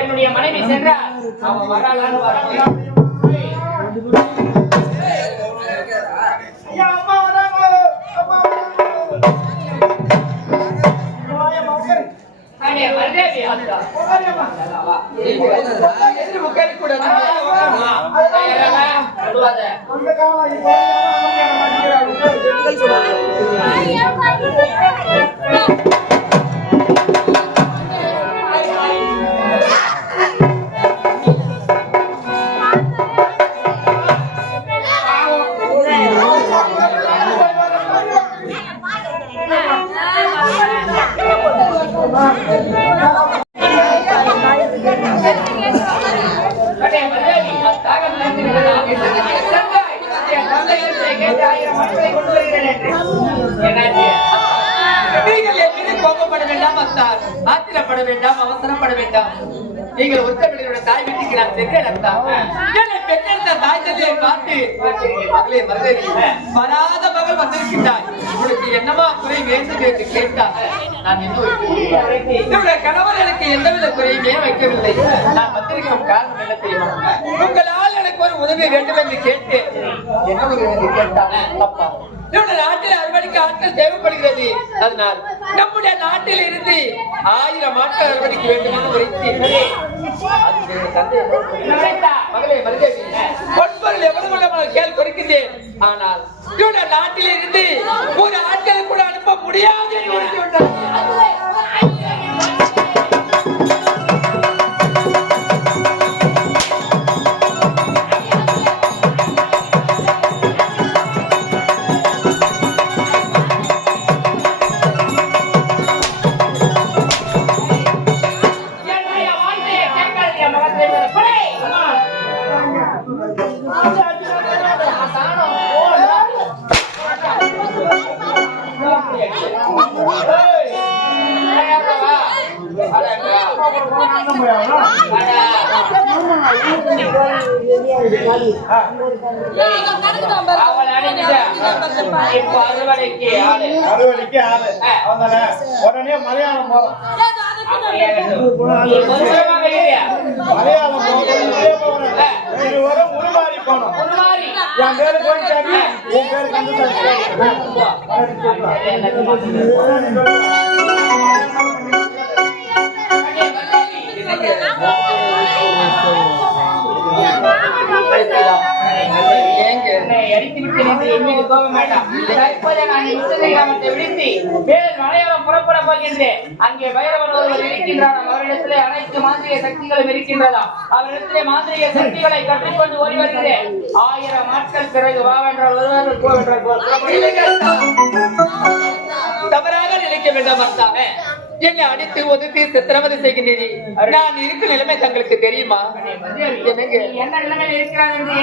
என்னுடைய மனைவி சென்றார். அவன் வராளான்னு ஆத்திரப்பட வேண்டாம், அவசரப்பட வேண்டாம். நீங்கள் உத்தரவிட தாய் வீட்டுக்கு நான் பெற்றெடுத்த தாய் தந்தையை பார்த்து மகளே மருதேவி வராத மகள் வந்திருக்கின்றாய், உனக்கு என்னமா குறை வேண்டும் என்று கேட்டாக நான் என்னுடைய கணவர் எனக்கு எந்தவித குறையுமே வைக்கவில்லை. நான் வந்திருக்கும் காரணம் என்ன தெரியுமா? உங்களால் எனக்கு ஒரு உதவி வேண்டும் என்று கேட்டு என்ன உதவி என்று கேட்டாங்க. அப்பா நம்முடைய நாட்டில் அறுவடைக்கு ஆட்கள் தேவைப்படுகிறது. அதனால் நம்முடைய நாட்டில் இருந்து 1000 ஆட்கள் அறுவடைக்கு வேண்டும் என்று உரைத்தீர்களே. மகளே மருதேவி, பொன்பொருள் எவ்வளவு கேள் கொடுக்கின்றேன். ஆனால் நம்முடைய நாட்டில் இருந்து ஒரு ஆட்களை கூட அனுப்ப முடியாது என்று உரைத்து உடனே மலையாளம் போறோம். உருமாறி போனோம். என் பேரு கோயிச்சாமி, உன் பேரு புறப்பட போகின்றேன். அங்கே பைரவன் ஒருவர் இருக்கின்றார். அவரிடத்திலே அனைத்து மாந்திரிக சக்திகளும் இருக்கின்றதாம். அவரிடத்திலே மாந்திரிக சக்திகளை கற்றுக்கொண்டு ஓடி வருகிறேன். 1000 நாட்கள் பிறகு வாவென்றால் ஒருவர் போவென்றால் தவறாக நினைக்க வேண்டாம். அர்த்தாவே என்னை அடித்து ஒதுக்கி சித்திரவதை செய்கின்றீர்கள். நான் இருக்கிற நிலைமை தங்களுக்கு தெரியுமா? என்ன நிலைமையில் இருக்கிறார் என்று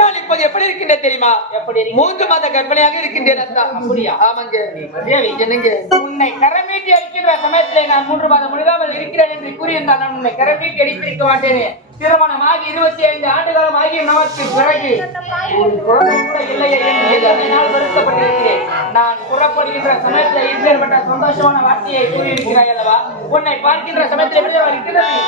நான் இப்போது எப்படி இருக்கின்றேன் தெரியுமா? எப்படி 3 மாத கர்ப்பிணியாக இருக்கின்றேன். அப்படியா? ஆமாங்க. என்னங்க உன்னை கரமீட்டி அடிக்கின்ற சமயத்திலே நான் 3 மாதம் முழுகாமல் இருக்கிறேன் என்று கூறியிருந்தால் நான் உன்னை கரமீட்டி அடித்திருக்க மாட்டேனே. திருமணமாகி 25 ஆண்டுகாலம் ஆகிய நமக்கு பிறகு குழந்தை கூட இல்லையே என்று நான் வருத்தப்பட்டிருக்கிறேன். நான் புறப்படுகின்ற சமயத்தில் இப்பேற்பட்ட சந்தோஷமான வார்த்தையை கூறியிருக்கிறாய் அல்லவா? உன்னை பார்க்கின்ற சமயத்தில் எப்படி இருக்கிறது?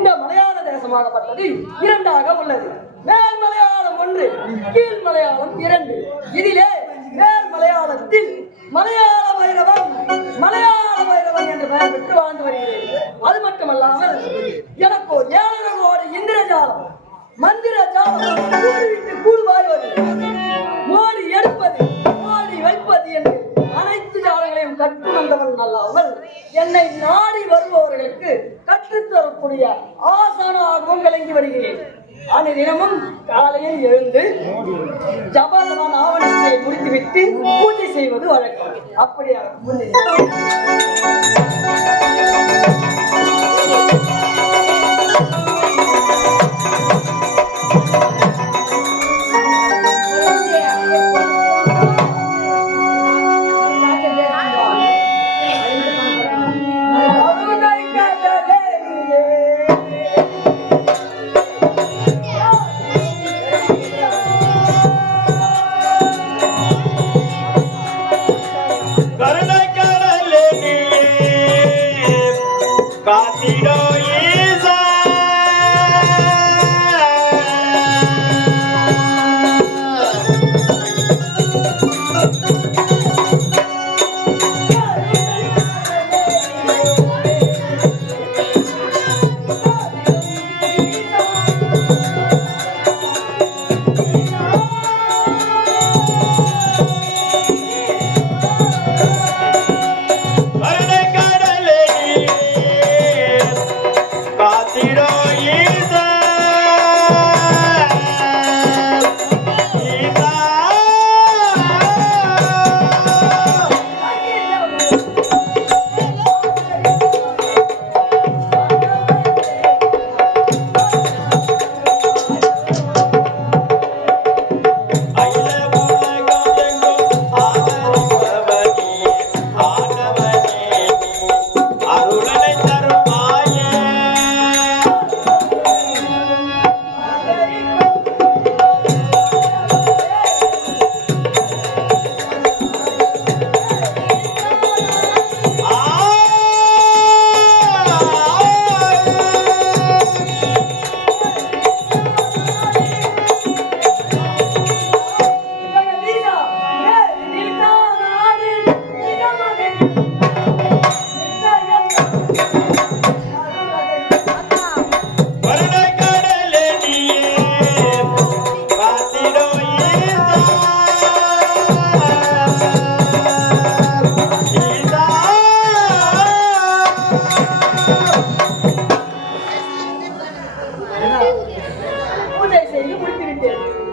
இந்த மலையாள தேசமாகப்பட்டது இரண்டாக உள்ளது. மேல் மலையாளம் 1, கீழ் மலையாளம் 2. இதிலே மேல் மலையாளத்தில் மலையாள பைரவன் என்ற பெயர் பெற்று வாழ்ந்து வருகிறேன். அது மட்டுமல்லாமல் எனக்கு ஒரு 7 கோடி இந்திரஜாலம் மந்திர ஜாலம் கூடு வாழ்வது, மோடி எடுப்பது, மோடி வைப்பது என்று அனைத்து ஜாலங்களையும் கற்று வந்தவன் அல்லாமல் என்னை நாடி வருபவர்களுக்கு கற்றுத்தரக்கூடிய ஆசானாகவும் விளங்கி வருகிறேன். அனைதினமும் காலையில் எழுந்து ஜபதவான் ஆவணத்தை முடித்துவிட்டு பூஜை செய்வது வழக்கம். அப்படியா?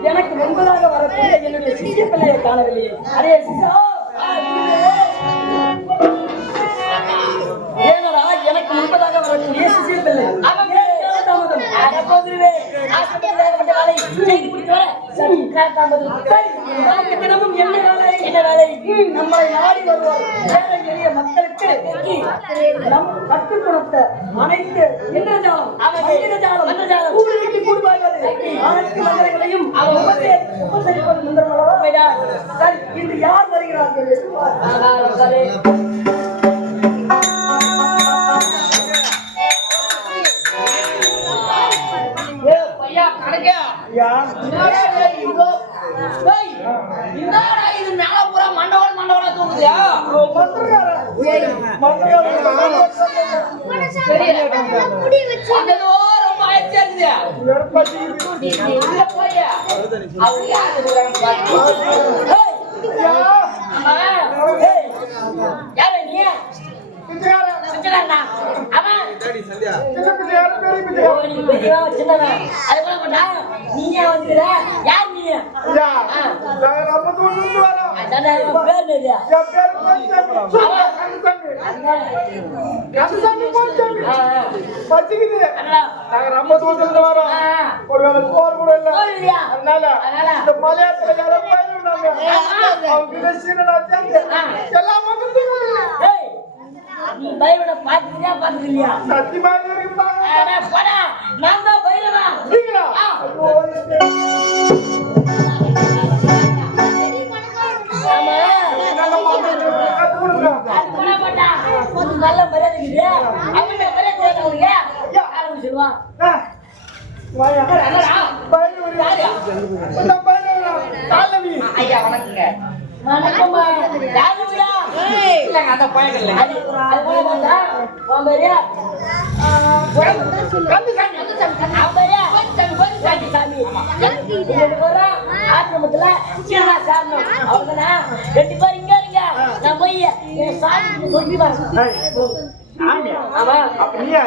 எனக்கு முன்பதாக வரக்கூடிய என்னுடைய சிறிய பிள்ளையை காணவில்லையே. அரே சிசா, ஏனடா எனக்கு முன்பதாக வரக்கூடிய சிறிய பிள்ளை தினமும் என்ன வேலை நம்மை நாடி வருவார் ஏழை எளிய மக்களுக்கு நம் கற்றுக் கொடுத்த அனைத்து இந்திரஜாலம் கூடுவிட்டு கூடுவாய்வது அனைத்து மனிதர்களையும் உபசரிப்பது முந்திரமல்லவா? சரி, இன்று யார் வருகிறார்கள்? பயவிட பாத்துக்கிறியா பாத்துக்கலையா? சத்தியமா நான் தான் பயிரவா. நல்ல மரியாதை ஆரம்பிச்சிருவான். வாயா. என்னடா? பயந்து வருது. யாரு? நான் பயந்து வரேன். காலவி. ஐயா வணக்கங்க. வணக்கம்மா. யாருடா? இல்லங்க அந்த பையன் இல்ல. அது போடா. வாம்பரியா. கந்துசாமி. வாம்பரியா. சாமி சாமி. ரெண்டு பேரும் ஆசிரமத்துல சின்ன சாரணும். அவங்கனா ரெண்டு பேரும் இங்க இருங்க. நான் போய் என் சாமி சொல்லி வரேன். ஆமியா? ஆமா. அப்ப நீயா?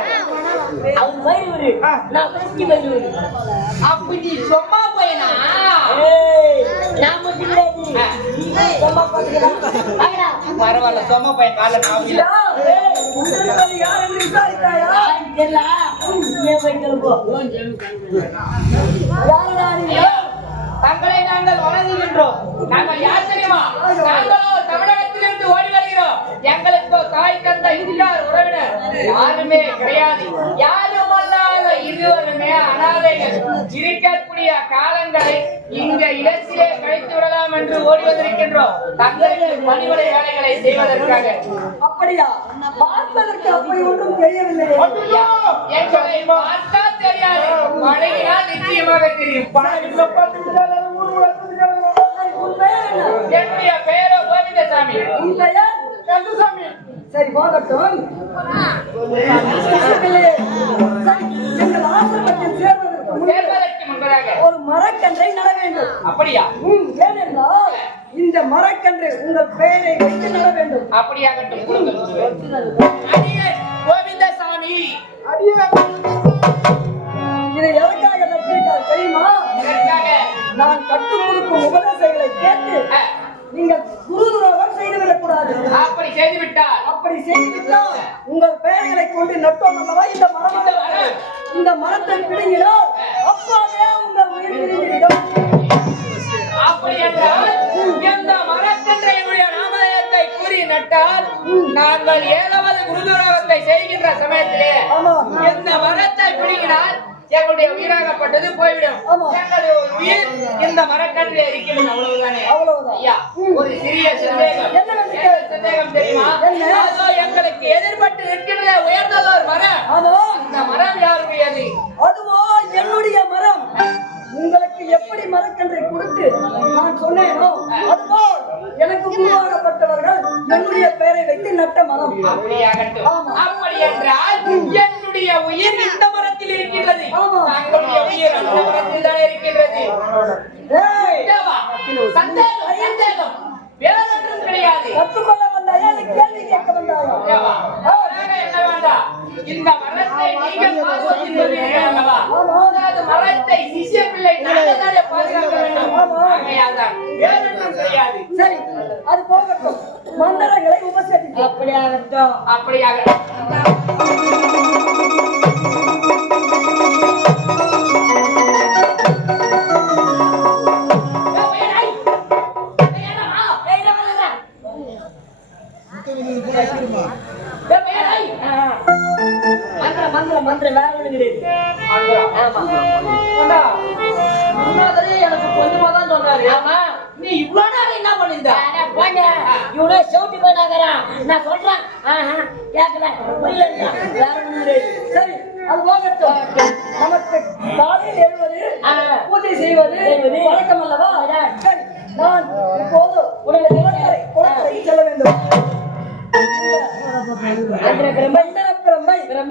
அவன் மயிலூரு. நான் கிறிஸ்டி மயிலூரு. அப்ப நீ சும்மா பையனா? ஏய், நான் மட்டும் கிடையாது. நீ சும்மா பாத்துக்கலாம். வாங்கடா. பரவாயில்ல சும்மா பையன் கால நான் இல்ல. ஏய், உங்களுக்கு யார் என்று விசாரித்தாயா? தெரியல. ஏன் போய்ட்டு போ. யாரடா நீ? தங்களை நாங்கள் வணங்குகின்றோம். நாங்கள் யார் தெரியுமா? நாங்களோ தமிழகத்திலிருந்து ஓடி வருகிறோம். எங்களுக்கு தாய் தந்த இந்தியார் உறவினர் யாருமே கிடையாது. யாரும் அல்லாத இருவருமே அனாதைகள். இருக்கக்கூடிய காலங்களை இங்க இலச்சிலே கழித்து விடலாம் என்று ஓடி வந்திருக்கின்றோம். தங்களுக்கு பணிவிடை வேலைகளை செய்வதற்காக. அப்படியா? பார்ப்பதற்கு அப்படி ஒன்றும் தெரியவில்லை. எங்களை பார்த்தா தெரியாது, பழகினால் நிச்சயமாக தெரியும். பணம் பார்த்து விட்டால் ஊர் வளர்த்து உன் பெயர் என்ன? என்னுடைய பெயரோ கோவிந்தசாமி. உன் பெயர்? கந்தசாமி. சரி போகட்டும். சரி, எங்கள் ஆசிரமத்தில் சேர்வதற்கு முன்பு சேர்வதற்கு முன்பதாக ஒரு மரக்கன்றை நட வேண்டும். அப்படியா? ஏனென்றால் இந்த மரக்கன்றை உங்கள் பெயரை வைத்து நட வேண்டும். அப்படியாகட்டும். கொடுங்கள். அடியே கோவிந்தசாமி. அடியே. இதை எதற்காக நட்டிருக்கார் தெரியுமா? இதற்காக நான் கற்றுக் கொடுக்கும் உபதேசங்களை கேட்டு நீங்கள் குரு துரோகம் செய்துவிடக் கூடாது. அப்படி செய்து விட்டால் அப்படி செய்துவிட்டால் உங்கள் பெயர்களை கொண்டு நட்டோம் அல்லவா இந்த மரம். இந்த மரத்தை பிடுங்கினால் அப்பாவே உங்கள் உயிர் பிரிந்துவிடும். அப்படி என்றால் இந்த மரக்கன்றையினுடைய நாமதயத்தை கூறி நட்டால் நாங்கள் 7வது குருதுரோகத்தை செய்கின்ற சமயத்திலே ஆமா. இந்த மரத்தை பிடிக்கினால் எங்களுடைய உயிராகப்பட்டது போய்விடும். ஆமா. எங்களுடைய உயிர் இந்த மரக்கன்றிலே இருக்கிறது. அவ்வளவுதானே? அவ்வளவுதான். ஐயா, ஒரு சிறிய சந்தேகம். என்ன சந்தேகம் தெரியுமா? என்ன? அதோ எங்களுக்கு எதிர்பட்டு நிற்கின்ற உயர்ந்தது ஒரு மரம். ஆமா. இந்த மரம் யாருடையது? அதுவோ என்னுடைய மரம். உங்களுக்கு எப்படி மரக்கன்றை கொடுத்து நான் சொன்னேனோ அதுபோல் எனக்கு குருவாகப்பட்டவர்கள் என்னுடைய பெயரை வைத்து நட்ட மரம். அப்படியாகட்டும். ஆமா. அப்படி என்றால் என்னுடைய உயிர் இந்த மரத்தில் இருக்கின்றது. ஆமா. தங்களுடைய உயிர் அந்த மரத்தில் தான் இருக்கின்றது. ஏய், தேவா, சந்தேகம் வேறொன்றும் கிடையாது. கற்றுக்கொள்ள வந்தாயா இல்லை கேள்வி கேட்க வந்தாயா? தேவா, அவராக என்ன வேண்டாம். இந்த மரத்தை நீங்கள் பாதுகாத்துக் கொள்வீர்கள் அல்லவா? ஆமா. அதாவது மரத்தை சிஷ்ய பிள்ளை நாங்கள் தானே பாதுகாக்க வேண்டும். ஆமா. ஆகையால்தான் வேறொன்றும் கிடையாது. சரி, அது போகட்டும். மந்திரங்களை உபசரித்து அப்படியாகட்டும். அப்படியாகட்டும். மந்திரம் வேற ஒண்ணு கிடையாது. ஆமா. முன்னாடி எனக்கு கொஞ்சமா தான் சொன்னாரு. ஆமா. நீ இவ்வளவு நேரம் என்ன பண்ணிருந்த? போங்க, இவனே செவுட்டி போயிட்டாங்கிறான். நான் சொல்றேன், கேட்கல, புரியல. வேற ஒண்ணு கிடையாது. சரி, அது போகட்டும். நமக்கு காலையில் எழுவது, பூஜை செய்வது வழக்கம் அல்லவா? சரி, நான் இப்போது உடைய குளக்கரைக்கு செல்ல வேண்டும்.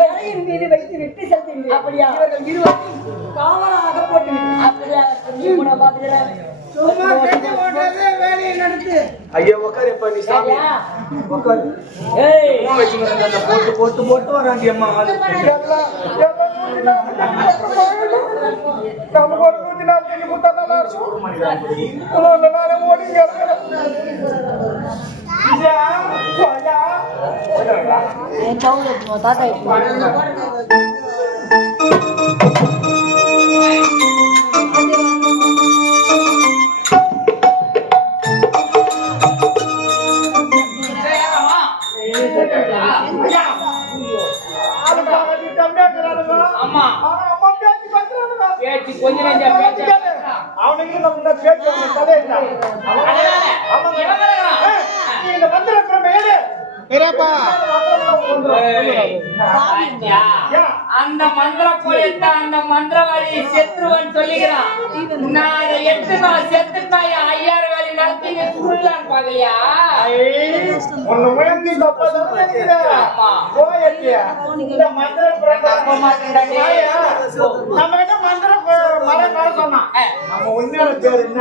அறையின் மீது வைத்து விட்டு செல்கின்றேன். அப்படியா? இவர்கள் இருவரும் காவலாக போட்டு அப்படியா? பாத்துக்கிறேன். ஐயா உட்காரு எப்ப நீ சாமி உட்காரு. போட்டு போட்டு வராண்டி அம்மா ஆளு. நம்ம ஒரு 140 குத்தா நல்லா இருக்கும். நானே ஓடிங்க தாத்தா அம்மா பேச்சு கொஞ்ச நெஞ்ச பேச்சு அவனுக்கு நம்ம பேச்சு தலையில அதனால இவங்க இந்த மந்திர பிரம்ம ஏழு பெரியப்பா பாத்தியா? அந்த மந்திர போயிட்டு அந்த மந்திரவாதி செத்துருவன்னு சொல்லிக்கிறான். நான் அதை எட்டு நாள் செத்துட்டா 5000 வேலை நடத்தி சொல்லலாம் பாக்கலையா? உன்னை முயற்சி தப்பா தான் நினைக்கிறேன். போயட்டியா? இந்த மந்திர பிரகாரம் நம்ம கிட்ட மந்திர மரம் கால சொன்னான். நம்ம உண்மையான பேர் என்ன?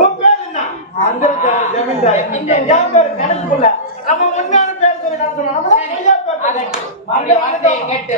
உன் பேர் என்ன? மந்திர ஜமீன்தார். என் பேர் கணக்குள்ள. நம்ம உண்மையான பேர் சொல்லி நான் சொன்னோம். கேட்டு